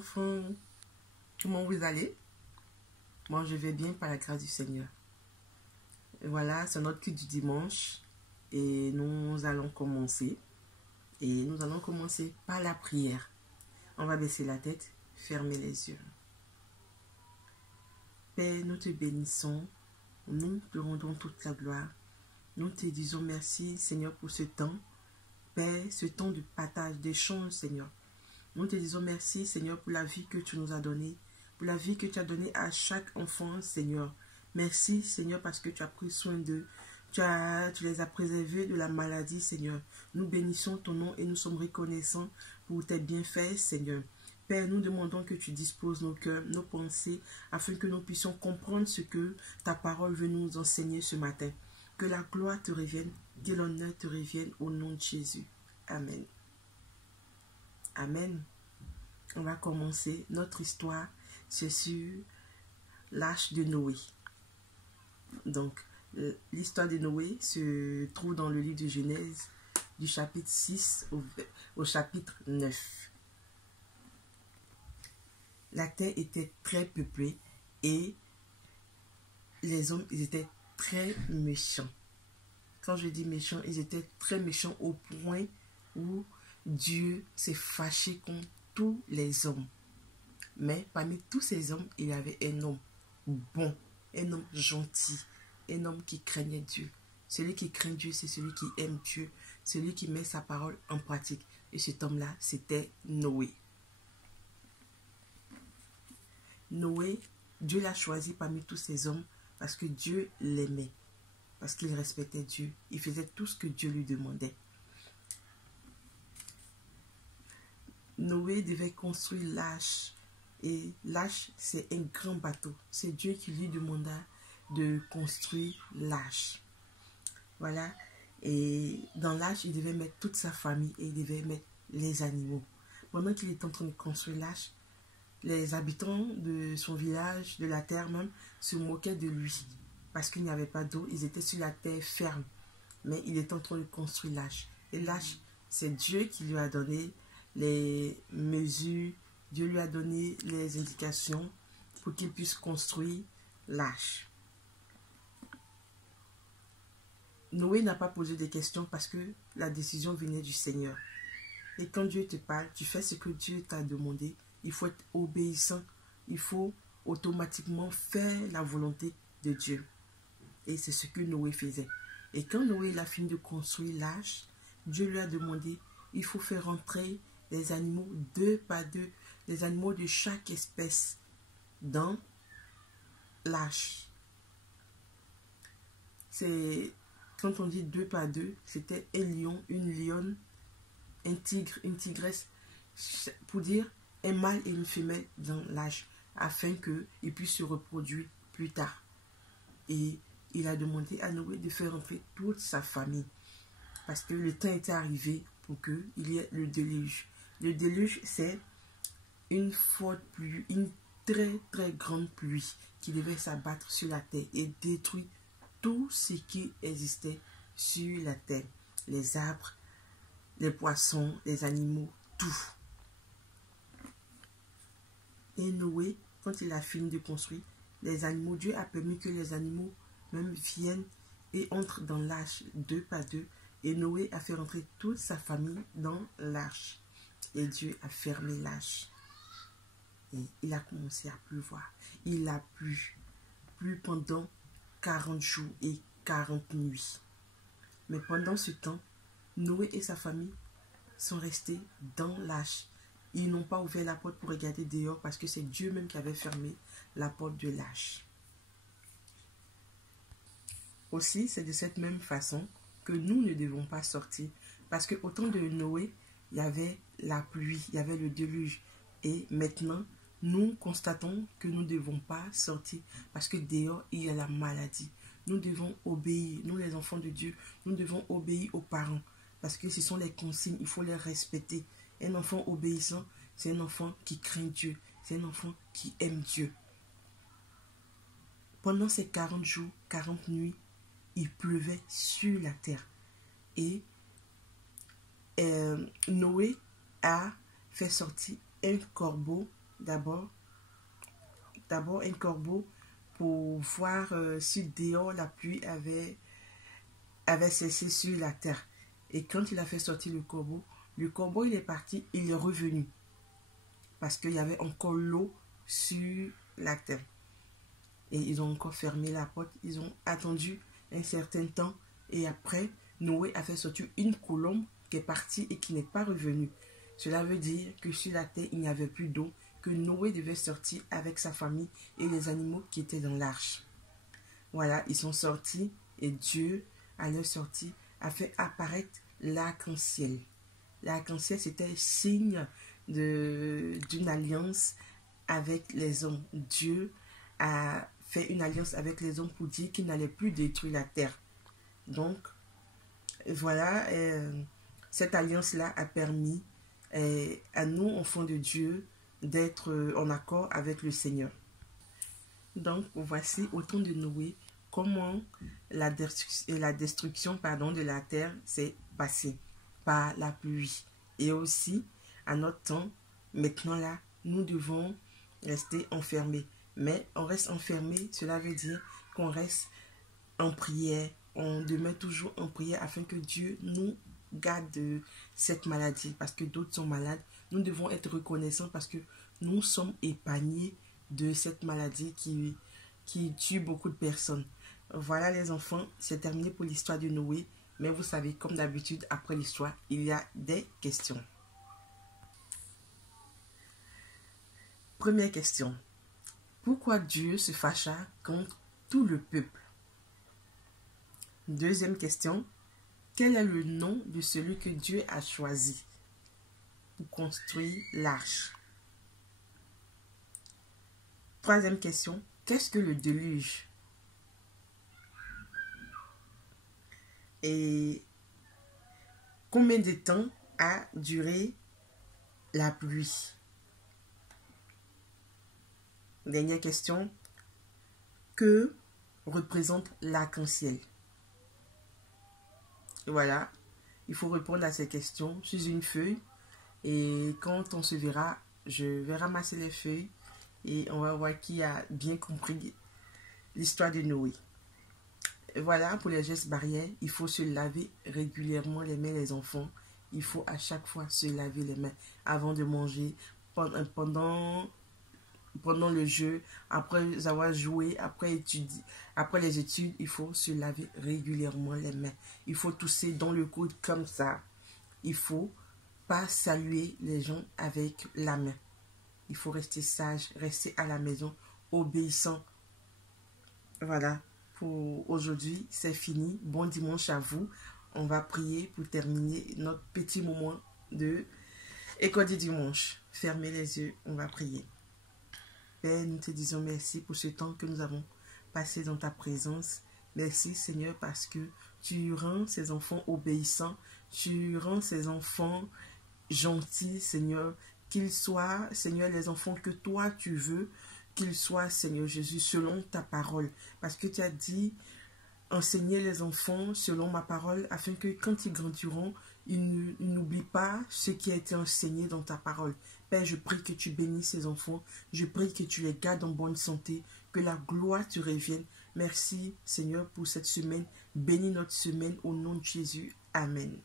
enfants, comment vous allez? Moi, je vais bien par la grâce du Seigneur. Et voilà, c'est notre culte du dimanche et nous allons commencer. Et nous allons commencer par la prière. On va baisser la tête, fermer les yeux. Père, nous te bénissons, nous te rendons toute la gloire. Nous te disons merci, Seigneur, pour ce temps. Père, ce temps de partage, d'échange, Seigneur. Nous te disons merci, Seigneur, pour la vie que tu nous as donnée, pour la vie que tu as donnée à chaque enfant, Seigneur. Merci, Seigneur, parce que tu as pris soin d'eux. Tu les as préservés de la maladie, Seigneur. Nous bénissons ton nom et nous sommes reconnaissants pour tes bienfaits, Seigneur. Père, nous demandons que tu disposes nos cœurs, nos pensées, afin que nous puissions comprendre ce que ta parole veut nous enseigner ce matin. Que la gloire te revienne, que l'honneur te revienne au nom de Jésus. Amen. Amen. On va commencer notre histoire. C'est sur l'arche de Noé. Donc, l'histoire de Noé se trouve dans le livre de Genèse, du chapitre 6 au chapitre 9. La terre était très peuplée et les hommes, ils étaient très méchants. Quand je dis méchants, ils étaient très méchants au point où Dieu s'est fâché contre tous les hommes. Mais parmi tous ces hommes, il y avait un homme bon, un homme gentil, un homme qui craignait Dieu. Celui qui craint Dieu, c'est celui qui aime Dieu, celui qui met sa parole en pratique. Et cet homme-là, c'était Noé. Noé, Dieu l'a choisi parmi tous ces hommes parce que Dieu l'aimait, parce qu'il respectait Dieu. Il faisait tout ce que Dieu lui demandait. Noé devait construire l'arche. Et l'arche, c'est un grand bateau. C'est Dieu qui lui demanda de construire l'arche. Voilà. Et dans l'arche, il devait mettre toute sa famille et il devait mettre les animaux. Pendant qu'il était en train de construire l'arche, les habitants de son village, de la terre même, se moquaient de lui. Parce qu'il n'y avait pas d'eau, ils étaient sur la terre ferme. Mais il était en train de construire l'arche. Et l'arche, c'est Dieu qui lui a donné les mesures, Dieu lui a donné les indications pour qu'il puisse construire l'arche. Noé n'a pas posé de questions parce que la décision venait du Seigneur. Et quand Dieu te parle, tu fais ce que Dieu t'a demandé. Il faut être obéissant. Il faut automatiquement faire la volonté de Dieu. Et c'est ce que Noé faisait. Et quand Noé a fini de construire l'arche, Dieu lui a demandé, il faut faire entrer les animaux deux par deux, les animaux de chaque espèce dans l'arche. C'est, quand on dit deux par deux, c'était un lion, une lionne, un tigre, une tigresse, pour dire un mâle et une femelle dans l'arche, afin qu'ils puissent se reproduire plus tard. Et il a demandé à Noé de faire entrer toute sa famille, parce que le temps était arrivé pour qu'il y ait le déluge. Le déluge, c'est une forte pluie, une très très grande pluie qui devait s'abattre sur la terre et détruire tout ce qui existait sur la terre. Les arbres, les poissons, les animaux, tout. Et Noé, quand il a fini de construire les animaux, Dieu a permis que les animaux même viennent et entrent dans l'arche deux par deux. Et Noé a fait rentrer toute sa famille dans l'arche. Et Dieu a fermé l'arche. Et il a commencé à pleuvoir. Il a plu pendant 40 jours et 40 nuits. Mais pendant ce temps, Noé et sa famille sont restés dans l'arche. Ils n'ont pas ouvert la porte pour regarder dehors parce que c'est Dieu même qui avait fermé la porte de l'arche. Aussi, c'est de cette même façon que nous ne devons pas sortir. Parce que au temps de Noé, il y avait la pluie, il y avait le déluge. Et maintenant, nous constatons que nous ne devons pas sortir parce que dehors, il y a la maladie. Nous devons obéir, nous les enfants de Dieu, nous devons obéir aux parents parce que ce sont les consignes, il faut les respecter. Un enfant obéissant, c'est un enfant qui craint Dieu, c'est un enfant qui aime Dieu. Pendant ces 40 jours, 40 nuits, il pleuvait sur la terre. Et Noé a fait sortir un corbeau d'abord un corbeau pour voir si dehors la pluie avait cessé sur la terre. Et quand il a fait sortir le corbeau il est parti, il est revenu. Parce qu'il y avait encore l'eau sur la terre. Et ils ont encore fermé la porte. Ils ont attendu un certain temps. Et après, Noé a fait sortir une colombe qui est partie et qui n'est pas revenue. Cela veut dire que sur la terre, il n'y avait plus d'eau, que Noé devait sortir avec sa famille et les animaux qui étaient dans l'arche. Voilà, ils sont sortis et Dieu, à leur sortie, a fait apparaître l'arc-en-ciel. L'arc-en-ciel, c'était signe d'une alliance avec les hommes. Dieu a fait une alliance avec les hommes pour dire qu'il n'allait plus détruire la terre. Donc, voilà, cette alliance-là a permis à nous, enfants de Dieu, d'être en accord avec le Seigneur. Donc, voici au temps de Noé, comment la destruction de la terre s'est passée par la pluie. Et aussi, à notre temps, maintenant là, nous devons rester enfermés. Mais on reste enfermé, cela veut dire qu'on reste en prière. On demeure toujours en prière afin que Dieu nous garde de cette maladie. Parce que d'autres sont malades. Nous devons être reconnaissants parce que nous sommes épargnés de cette maladie qui tue beaucoup de personnes. Voilà les enfants, c'est terminé pour l'histoire de Noé. Mais vous savez, comme d'habitude, après l'histoire, il y a des questions. Première question. Pourquoi Dieu se fâcha contre tout le peuple? Deuxième question. Quel est le nom de celui que Dieu a choisi pour construire l'arche? Troisième question. Qu'est-ce que le déluge? Et combien de temps a duré la pluie? Dernière question. Que représente l'arc-en-ciel? Voilà. Il faut répondre à ces questions sur une feuille. Et quand on se verra, je vais ramasser les feuilles et on va voir qui a bien compris l'histoire de Noé. Voilà, pour les gestes barrières, il faut se laver régulièrement les mains, les enfants. Il faut à chaque fois se laver les mains avant de manger, pendant le jeu, après avoir joué, après les études, il faut se laver régulièrement les mains. Il faut tousser dans le coude comme ça. Il ne faut pas saluer les gens avec la main. Il faut rester sage, rester à la maison, obéissant. Voilà. Pour aujourd'hui, c'est fini. Bon dimanche à vous. On va prier pour terminer notre petit moment de école du dimanche. Fermez les yeux, on va prier. Père, nous te disons merci pour ce temps que nous avons passé dans ta présence. Merci Seigneur parce que tu rends ces enfants obéissants. Tu rends ces enfants gentils, Seigneur. Qu'ils soient, Seigneur, les enfants que toi tu veux. Qu'ils soient, Seigneur Jésus, selon ta parole. Parce que tu as dit, enseignez les enfants selon ma parole, afin que quand ils grandiront, ils n'oublient pas ce qui a été enseigné dans ta parole. Père, je prie que tu bénisses ces enfants. Je prie que tu les gardes en bonne santé. Que la gloire te revienne. Merci, Seigneur, pour cette semaine. Bénis notre semaine au nom de Jésus. Amen.